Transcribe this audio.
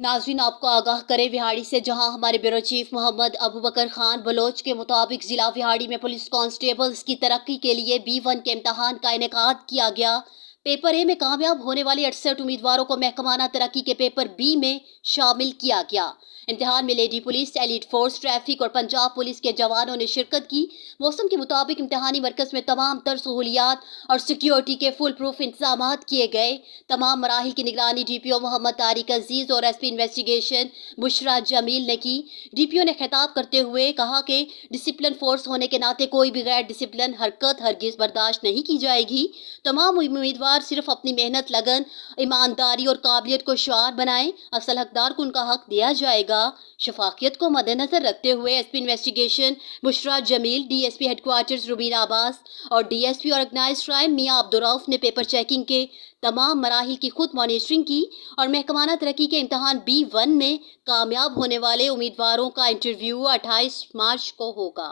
नाज़रीन आपको आगाह करें विहाड़ी से, जहां हमारे ब्यूरो चीफ मोहम्मद अबू बकर खान बलोच के मुताबिक जिला विहाड़ी में पुलिस कांस्टेबल्स की तरक्की के लिए B1 के इम्तहान का इनेकाद किया गया। पेपर ए में कामयाब होने वाले 68 उम्मीदवारों को महकमाना तरक्की के पेपर बी में शामिल किया गया। इम्तिहान में lady police, elite force, traffic और पंजाब पुलिस के जवानों ने शिरकत की। मौसम के मुताबिक इम्तिहानी मरकज में तमाम तर सहूलियात और सिक्योरिटी के फुल प्रूफ इंतजाम किए गए। तमाम मराहिल की निगरानी DPO मोहम्मद तारिक अजीज और SP इन्वेस्टिगेशन बुशरा जमील ने की। DPO ने खिताब करते हुए कहा कि डिसिप्लिन फोर्स होने के नाते कोई भी गैर डिसिप्लिन हरकत हरगिज बर्दाश्त नहीं की जाएगी। तमाम उम्मीदवार सिर्फ अपनी मेहनत, लगन, ईमानदारी और काबिलियत को शुआर बनाएं। असल हकदार को उनका हक दिया जाएगा। शफाकियत को मद्देनजर रखते हुए SP investigation Bushra Jameel, DSP headquarters Rubina Abbas और DSP organised crime Mian Abdurrauf ने पेपर चेकिंग के तमाम मराहिल की खुद मॉनिटरिंग की और महकमाना तरक्की के इम्तहान B1 में कामयाब होने वाले उम्मीदवारों का इंटरव्यू 28 मार्च को होगा।